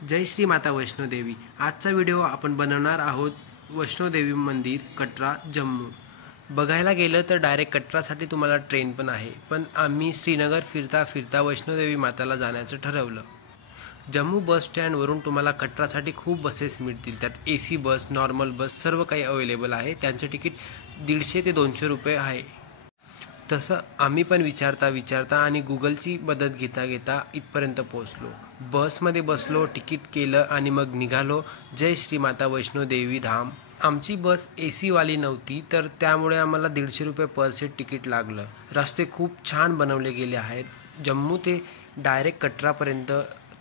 जय श्री माता वैष्णोदेवी। आजचा व्हिडिओ आपण बनवणार आहोत वैष्णोदेवी मंदिर कटरा जम्मू। बघायला गेलं तर डायरेक्ट कटरासाठी तुम्हाला ट्रेन पण आहे, पण आम्ही श्रीनगर फिरता फिरता वैष्णोदेवी माताला जाण्याचं ठरवलं। जम्मू बस स्टँडवरून तुम्हाला कटरासाठी खूप बसेस मिळतील, त्यात AC बस, नॉर्मल बस सर्व काही अवेलेबल आहे। त्यांचं तिकीट 150 ते 200 रुपये आहे। तसं आम्ही पण विचारता आणि गुगलची मदत घेता इथपर्यंत पोहोचलो। बसमध्ये बसलो, तिकीट केलं आणि मग निघालो जय श्री माता वैष्णोदेवी धाम। आमची बस AC वाली नव्हती, तर त्यामुळे आम्हाला 150 रुपये पर सीट तिकीट लागलं। रस्ते खूप छान बनवले गेले आहेत। जम्मू ते डायरेक्ट कटरापर्यंत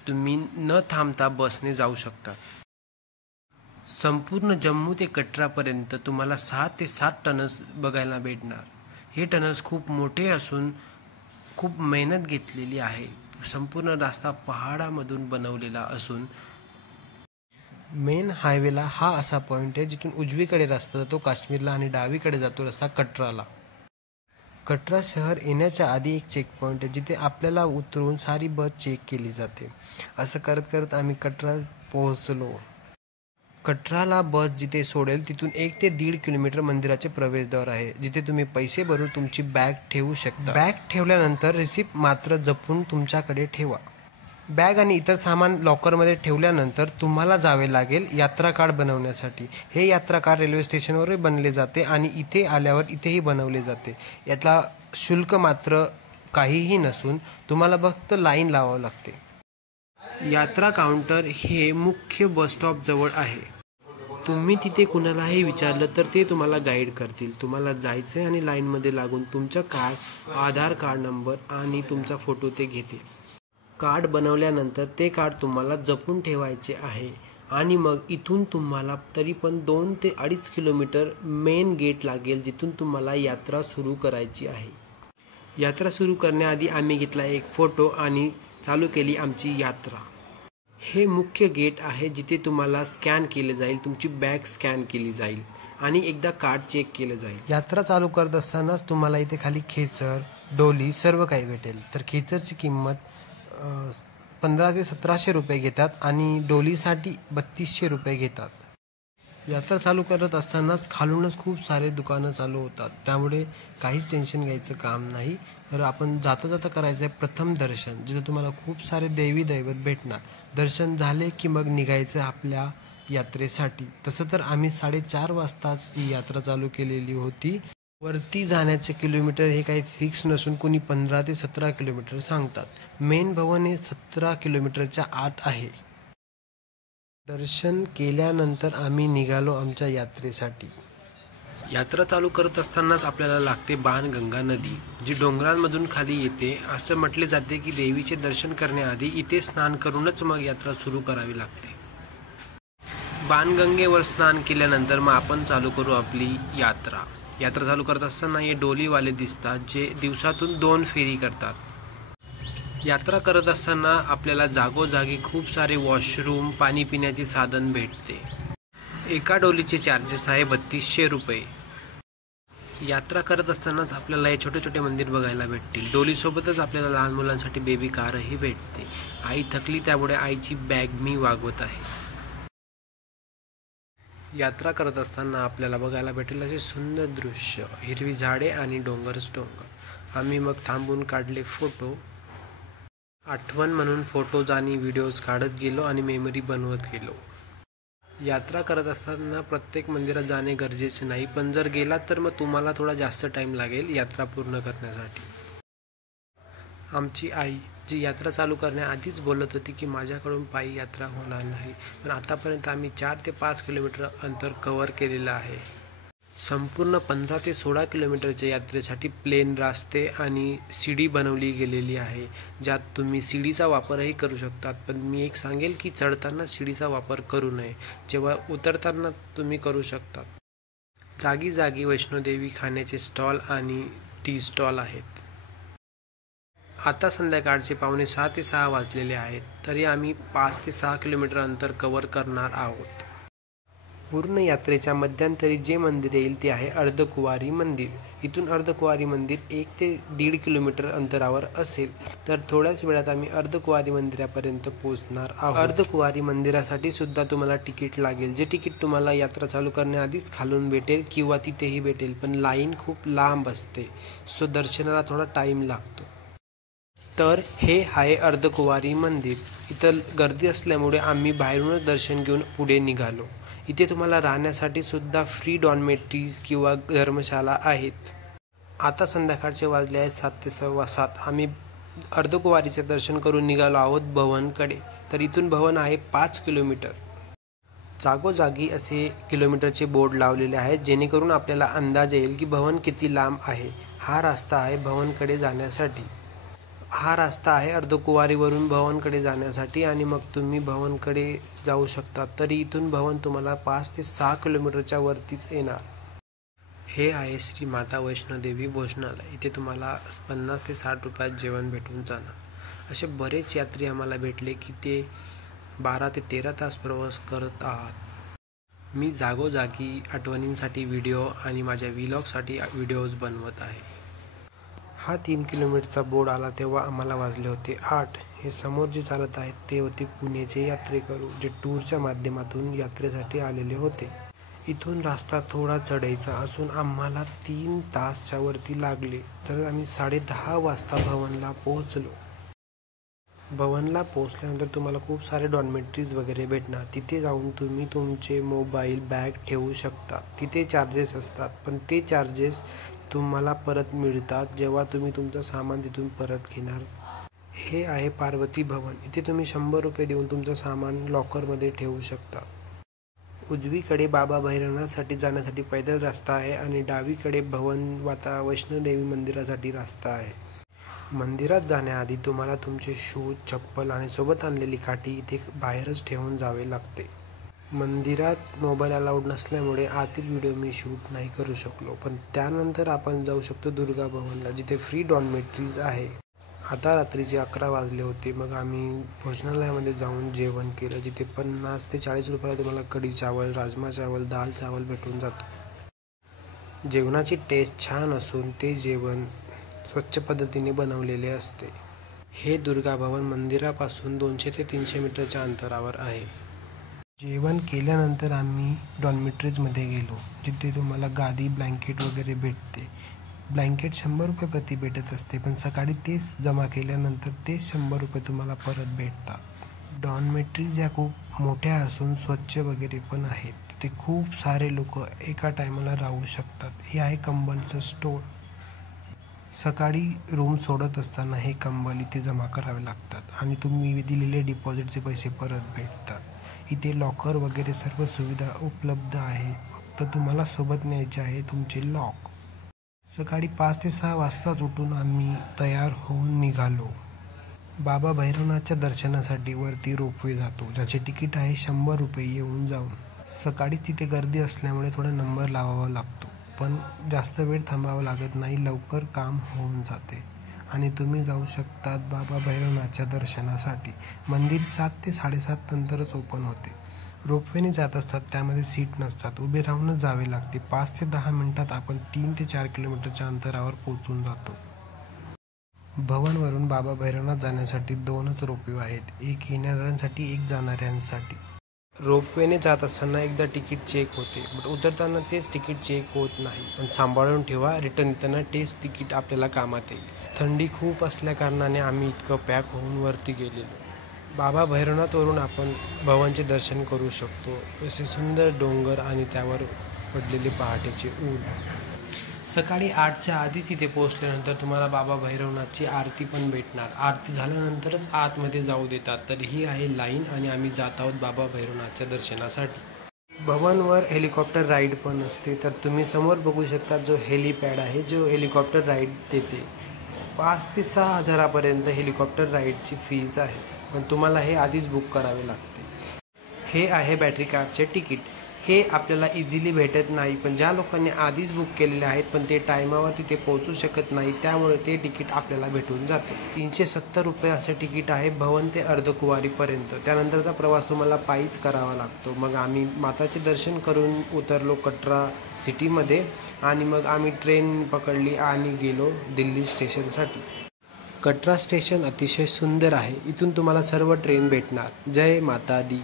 तुम्ही न थांबता बसने जाऊ शकता। संपूर्ण जम्मू ते कटरापर्यंत तुम्हाला 6 ते 7 टनल्स बघायला भेटणार। हे टनल्स खूप मोठे असून खूप मेहनत घेतलेली आहे। संपूर्ण रस्ता पहाडामधून बनवलेला असून मेन हायवेला हा असा पॉइंट आहे जिथून उजवीकडे रस्ता जातो काश्मीरला आणि डावीकडे जातो रस्ता कटराला। कटरा शहर येण्याच्या आधी एक चेक पॉइंट आहे जिथे आपल्याला उतरून सारी बस चेक केली जाते। असं करत करत आम्ही कटरा पोहोचलो। कटराला बस जिथे सोडेल तिथून 1 ते 1.5 किलोमीटर मंदिराचे प्रवेशद्वार आहे, जिथे तुम्ही पैसे भरून तुमची बॅग ठेवू शकता। बॅग ठेवल्यानंतर रिसिप्ट मात्र जपून तुमच्याकडे ठेवा। बॅग आणि इतर सामान लॉकरमध्ये ठेवल्यानंतर तुम्हाला जावे लागेल यात्रा कार्ड बनवण्यासाठी। हे यात्रा कार्ड रेल्वे स्टेशनवरही बनले जाते आणि इथे आल्यावर इथेही बनवले जाते। यातला शुल्क मात्र काहीही नसून तुम्हाला फक्त लाईन लावावं लागते। यात्रा काउंटर हे मुख्य बस स्टॉप जवळ आहे। तुम्ही तिथे कुणालाही विचारलं तर ते तुम्हाला गाईड करतील। तुम्हाला जायचं आणि लाईनमध्ये लागून तुमचं कार्ड, आधार कार्ड नंबर आणि तुमचा फोटो ते घेतील। कार्ड बनवल्यानंतर ते कार्ड तुम्हाला जपून ठेवायचे आहे आणि मग इथून तुम्हाला तरी पण 2 ते 2.5 किलोमीटर मेन गेट लागेल, जिथून तुम्हाला यात्रा सुरू करायची आहे। यात्रा सुरू करण्याआधी आम्ही घेतला एक फोटो आणि चालू केली आमची यात्रा। हे मुख्य गेट आहे जिथे तुम्हाला स्कॅन केले जाईल, तुमची बॅग स्कॅन केली जाईल आणि एकदा कार्ड चेक केलं जाईल। यात्रा चालू करत असतानाच तुम्हाला इथे खाली खेचर, डोली सर्व काही भेटेल। तर खेचरची किंमत 1500 ते 1700 रुपये घेतात आणि डोलीसाठी 3200 रुपये घेतात। यात्रा चालू करत असतानाच खालूनच खूप सारे दुकानं चालू होतात, त्यामुळे काहीच टेन्शन घ्यायचं काम नाही। तर आपण जाता करायचं आहे प्रथम दर्शन, जिथे तुम्हाला खूप सारे देवी दैवत भेटणार। दर्शन झाले की मग निघायचं आपल्या यात्रेसाठी। तसं तर आम्ही 4:30 वाजताच ही यात्रा चालू केलेली होती। वरती जाण्याचे किलोमीटर हे काही फिक्स नसून कोणी 15 ते 17 किलोमीटर सांगतात। मेन भवन हे 17 किलोमीटरच्या आत आहे। दर्शन केल्यानंतर आम्ही निघालो आमच्या यात्रेसाठी। यात्रा चालू करत असतानाच आपल्याला लागते बाणगंगा नदी, जी डोंगरांमधून खाली येते। असं म्हटले जाते की देवीचे दर्शन करण्याआधी इथे स्नान करूनच मग यात्रा सुरू करावी लागते। बाणगंगेवर स्नान केल्यानंतर मग आपण चालू करू आपली यात्रा। यात्रा चालू करत असताना हे डोलीवाले दिसतात, जे दिवसातून 2 फेरी करतात। यात्रा करत असताना आपल्याला जागोजागी खूप सारे वॉशरूम, पाणी पिण्याचे साधन भेटते। एका डोलीचे चार्जेस आहे 3200 रुपये। यात्रा करत असतानाच आपल्याला हे छोटे छोटे मंदिर बघायला भेटतील। डोलीसोबतच आपल्याला लहान मुलांसाठी बेबी कारही भेटते। आई थकली त्यामुळे आईची बॅग मी वागवत आहे। यात्रा करत असताना आपल्याला बघायला भेटेल असे सुंदर दृश्य, हिरवी झाडे आणि डोंगरच डोंगर। आम्ही मग थांबून काढले फोटो, आठवण म्हणून फोटोज आणि व्हिडिओज काढत गेलो आणि मेमरी बनवत गेलो। यात्रा करत असताना प्रत्येक मंदिरात जाणे गरजेचे नाही, पण जर गेलात तर मग तुम्हाला थोडा जास्त टाईम लागेल यात्रा पूर्ण करण्यासाठी। आमची आई जी यात्रा चालू करण्याआधीच बोलत होती की माझ्याकडून पायी यात्रा होणार नाही, पण आतापर्यंत आम्ही 4 ते 5 किलोमीटर अंतर कव्हर केलेलं आहे। संपूर्ण 15 ते 16 किलोमीटरच्या यात्रेसाठी प्लेन रस्ते आणि सीडी बनवली गेलेली आहे, ज्यात तुम्ही सीडीचा वापरही करू शकतात। पण मी एक सांगेल की चढताना सीडीचा वापर करू नये, जेव्हा उतरताना तुम्ही करू शकता। जागी जागी वैष्णोदेवी खाण्याचे स्टॉल आणि टी स्टॉल आहेत। आता संध्याकाळचे 5:45 ते 6 वाजलेले आहेत, तरी आम्ही 5 ते 6 किलोमीटर अंतर कव्हर करणार आहोत। पूर्ण यात्रेच्या मध्यंतरी जे मंदिर येईल ते आहे अर्धकुंवारी मंदिर. इथून अर्धकुंवारी मंदिर 1 ते 1.5 किलोमीटर अंतरावर असेल. तर थोड्याच वेळात आम्ही अर्धकुंवारी मंदिरापर्यंत पोहोचणार आहोत. अर्धकुंवारी मंदिरासाठी सुद्धा तुम्हाला तिकीट लागेल, जे तिकीट तुम्हाला यात्रा चालू करण्याआधीच खालून भेटेल किंवा तिथेही भेटेल, पण लाईन खूप लांब असते, सो दर्शनाला थोडा टाईम लागतो. तर हे आहे अर्धकुंवारी मंदिर. इथं गर्दी असल्यामुळे आम्ही बाहेरूनच दर्शन घेऊन पुढे निघालो. इथे तुम्हाला राहण्यासाठी सुद्धा फ्री डॉर्मेटरीज किंवा धर्मशाला आहेत. आता संध्याकाळचे वाजले आहेत 7 ते 7:15. आम्ही अर्धकुंवारीचे दर्शन करून निघालो आहोत भवनकडे. तर इथून भवन आहे 5 किलोमीटर. जागोजागी असे किलोमीटरचे बोर्ड लावलेले आहेत, जेणेकरून आपल्याला अंदाज येईल की भवन किती लांब आहे. हा रस्ता आहे भवनकडे जाण्यासाठी. हा रस्ता आहे अर्धकुंवारीवरून भवनकडे जाण्यासाठी आणि मग तुम्ही भवनकडे जाऊ शकता. तरी इथून भवन तुम्हाला 5 ते 6 किलोमीटरच्या वरतीच येणार. हे आहे श्री माता वैष्णोदेवी भोजनालय. इथे तुम्हाला 50 ते 60 रुपयात जेवण भेटून जाणार. असे बरेच यात्री आम्हाला भेटले की ते 12 ते 13 तास प्रवास करत आहात. मी जागोजागी आठवणींसाठी व्हिडिओ आणि माझ्या व्लॉगसाठी व्हिडिओज बनवत आहे. हा 3 किलोमीटरचा बोर्ड आला तेव्हा आम्हाला वाजले होते 8. हे समोर जे चालत आहेत ते होते पुणेचे यात्रेकरू, जे टूरच्या माध्यमातून यात्रेसाठी आलेले होते. इथून रस्ता थोडा चढायचा असून आम्हाला 3 तासच्या वरती लागले. तर आम्ही 10:30 वाजता भवनला पोहोचलो. भवनला पोहोचल्यानंतर तुम्हाला खूप सारे डॉर्मेटरीज वगैरे भेटणार. तिथे जाऊन तुम्ही तुमचे मोबाईल, बॅग ठेवू शकता. तिथे चार्जेस असतात, पण ते चार्जेस तुम्हाला परत मिळतात जेव्हा तुम्ही तुमचं सामान तिथून परत घेणार. हे आहे पार्वती भवन. इथे तुम्ही 100 रुपये देऊन तुमचं सामान लॉकरमध्ये ठेवू शकता. उजवीकडे बाबा भैरवनाथसाठी जाण्यासाठी पैदल रस्ता आहे आणि डावीकडे भवन माता वैष्णोदेवी मंदिरासाठी रस्ता आहे. मंदिरात जाण्याआधी तुम्हाला तुमचे शूज, चप्पल आणि सोबत आणलेली काठी इथे बाहेरच ठेवून जावे लागते. मंदिरात मोबाईल अलाउड नसल्यामुळे आतील व्हिडिओ मी शूट नाही करू शकलो, पण त्यानंतर आपण जाऊ शकतो दुर्गा भवनला, जिथे फ्री डॉर्मेटरीज आहे. आता रात्रीचे 11 वाजले होते. मग आम्ही भोजनालयामध्ये जाऊन जेवण केलं, जिथे 50 ते 40 रुपयाला तुम्हाला कढी चावल, राजमा चावल, दाल चावल भेटून जातो. जेवणाची टेस्ट छान असून ते जेवण स्वच्छ पद्धतीने बनवलेले असते. हे दुर्गा भवन मंदिरापासून 200 ते 300 मीटरच्या अंतरावर आहे. जेवण केल्यानंतर आम्ही डॉर्मेटरीजमध्ये गेलो, जिथे तुम्हाला गादी, ब्लँकेट वगैरे भेटते. ब्लँकेट 100 रुपये प्रति भेटत असते, पण सकाळी तेच जमा केल्यानंतर तेच 100 रुपये तुम्हाला परत भेटतात. डॉर्मेटरीज ह्या खूप मोठ्या असून स्वच्छ वगैरे पण आहेत. तिथे खूप सारे लोक एका टायमाला राहू शकतात. हे आहे कंबलचं स्टोर. सकाळी रूम सोडत असताना हे कंबल इथे जमा करावे लागतात आणि तुम्ही दिलेले डिपॉझिटचे पैसे परत भेटतात. इथे लॉकर वगैरे सर्व सुविधा उपलब्ध आहे. फक्त तुम्हाला सोबत न्यायचे आहे तुमचे लॉक. सकाळी 5 ते 6 वाजताच उठून आम्ही तयार होऊन निघालो. बाबा भैरवनाथच्या दर्शनासाठी वरती रोपवे जातो, ज्याचे तिकीट आहे 100 रुपये येऊन जाऊन. सकाळीच तिथे गर्दी असल्यामुळे थोडा नंबर लावावा लागतो, पण जास्त वेळ थांबावं लागत नाही. लवकर काम होऊन जाते आणि तुम्ही जाऊ शकतात बाबा भैरवनाथच्या दर्शनासाठी. मंदिर 7 ते 7:30 नंतरच ओपन होते. रोपवेने जात असतात, त्यामध्ये सीट नसतात, उभे राहूनच जावे लागते. 5 ते 10 मिनिटात आपण 3 ते 4 किलोमीटरच्या अंतरावर पोहोचून जातो. भवनवरून बाबा भैरवनाथ जाण्यासाठी 2च रोपवे आहेत, एक येणाऱ्यांसाठी, एक जाणाऱ्यांसाठी. रोपवेने जात असताना एकदा तिकीट चेक होते, बट उतरताना तेच तिकीट चेक होत नाही. पण सांभाळून ठेवा, रिटर्न येताना तेच तिकीट आपल्याला कामात येईल. थंडी खूप असल्याकारणाने आम्ही इतकं पॅक होऊन वरती गेलेलो. बाबा भैरवनाथवरून आपण भवनचे दर्शन करू शकतो. असे सुंदर डोंगर आणि त्यावर पडलेले पहाटेचे ऊन. सकाळी 8च्या आधी तिथे पोहोचल्यानंतर तुम्हाला बाबा भैरवनाथची आरती पण भेटणार. आरती झाल्यानंतरच आतमध्ये जाऊ देतात. तर ही आहे लाईन आणि आम्ही जात आहोत बाबा भैरवनाथच्या दर्शनासाठी. भवनवर हेलिकॉप्टर राईड पण असते. तर तुम्ही समोर बघू शकता जो हेलिपॅड आहे, जो हेलिकॉप्टर राईड देते. 5 ते 6 हजारापर्यंत हेलिकॉप्टर राईडची फीज आहे, पण तुम्हाला हे आधीच बुक करावे लागते. हे आहे बॅटरी कारचे तिकीट. हे आपल्याला इझिली भेटत नाही, पण ज्या लोकांनी आधीच बुक केलेले आहेत पण ते टायमावर तिथे पोहोचू शकत नाही, त्यामुळे ते तिकीट आपल्याला भेटून जाते. 370 रुपये असं तिकीट आहे भवन ते अर्धकुवारीपर्यंत. त्यानंतरचा प्रवास तुम्हाला पायीच करावा लागतो. मग आम्ही माताचे दर्शन करून उतरलो कटरा सिटीमध्ये आणि मग आम्ही ट्रेन पकडली आणि गेलो दिल्ली स्टेशनसाठी. कटरा स्टेशन अतिशय सुंदर आहे. इथून तुम्हाला सर्व ट्रेन भेटणार. जय माता दी.